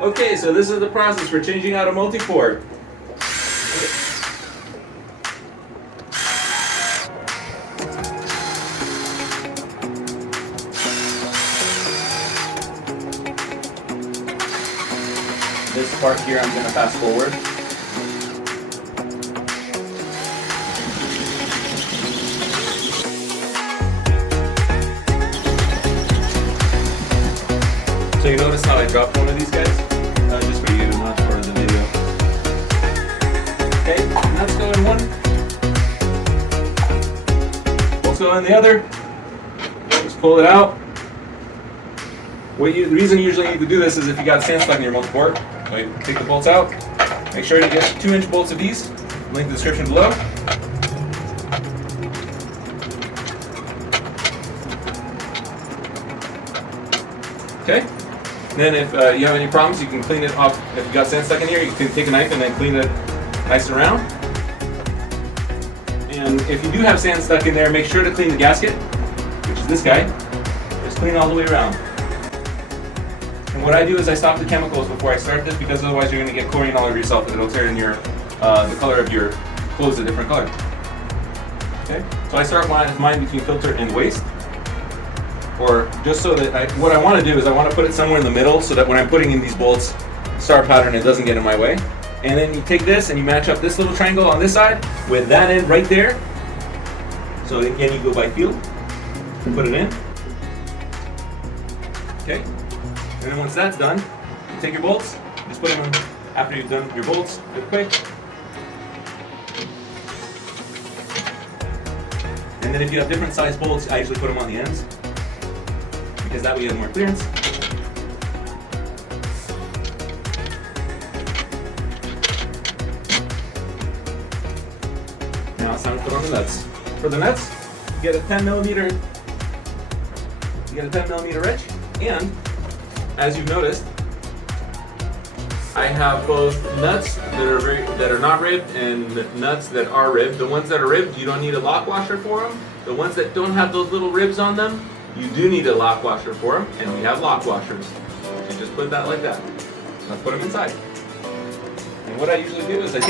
Okay, so this is the process for changing out a multi-port. This part here I'm going to fast forward. So you notice how I dropped one of these guys? Just for you, not for the video. Okay, nuts go in one. Bolts go in the other. Just pull it out. The reason you usually need to do this is if you got sand stuck in your multi-port. Take the bolts out. Make sure to get 2-inch bolts of these. Link in the description below. Okay. Then if you have any problems, you can clean it off. If you got sand stuck in here, you can take a knife and then clean it nice and round. And if you do have sand stuck in there, make sure to clean the gasket, which is this guy. Just clean all the way around. And what I do is I stop the chemicals before I start this, because otherwise you're going to get chlorine all over yourself and it'll turn your the color of your clothes a different color. Okay, so I start mine between filter and waste, or just so that what I want to do is I want to put it somewhere in the middle so that when I'm putting in these bolts, star pattern, it doesn't get in my way. And then you take this and you match up this little triangle on this side with that end right there. So again, you go by feel, put it in. Okay. And then once that's done, you take your bolts, just put them in after you've done your bolts, real quick. And then if you have different size bolts, I usually put them on the ends, because that way you have more clearance. Now it's time to put on the nuts. For the nuts, you get a 10 millimeter wrench, and as you've noticed, I have both nuts that are not ribbed and nuts that are ribbed. The ones that are ribbed, you don't need a lock washer for them. The ones that don't have those little ribs on them, you do need a lock washer for them, and we have lock washers. You just put that like that. Let's put them inside. And what I usually do is I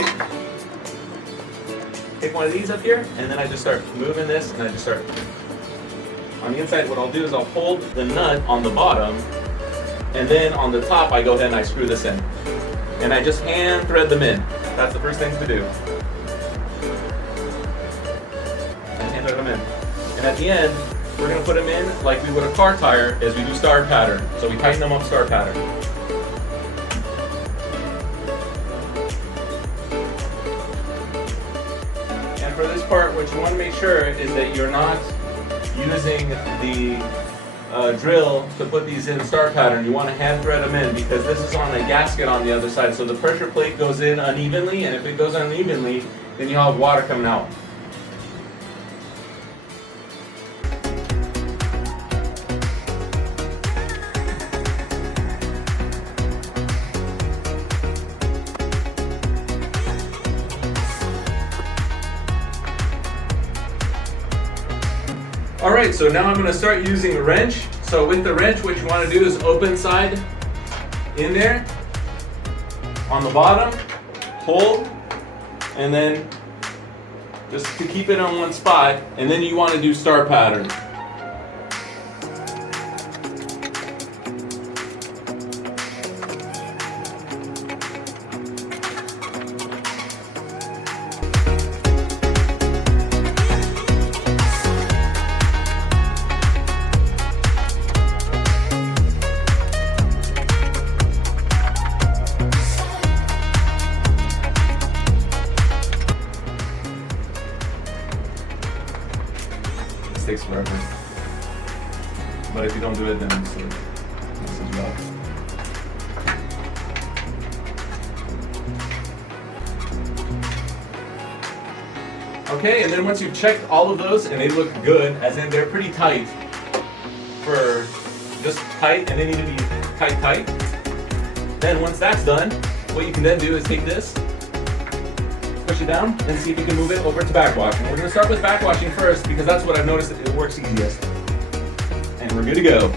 take one of these up here, and then I just start moving this, and I just start. On the inside, what I'll do is I'll hold the nut on the bottom, and then on the top, I go ahead and I screw this in. And I just hand thread them in. That's the first thing to do. And hand thread them in. And at the end, we're going to put them in like we would a car tire as we do star pattern. So we tighten them up star pattern. And for this part, what you want to make sure is that you're not using the drill to put these in star pattern. You want to hand thread them in, because this is on a gasket on the other side, so the pressure plate goes in unevenly, and if it goes unevenly, then you'll have water coming out. Alright, so now I'm going to start using a wrench. So with the wrench, what you want to do is open side in there, on the bottom, hold, and then just to keep it on one spot, and then you want to do star pattern. Takes forever, but if you don't do it, then it's messes you up. Okay, and then once you've checked all of those and they look good, as in they're pretty tight, for just tight, and they need to be tight, then once that's done, what you can then do is take this, push it down, and see if you can move it over to backwashing. We're going to start with backwashing first, because that's what I've noticed it works easiest. And we're good to go.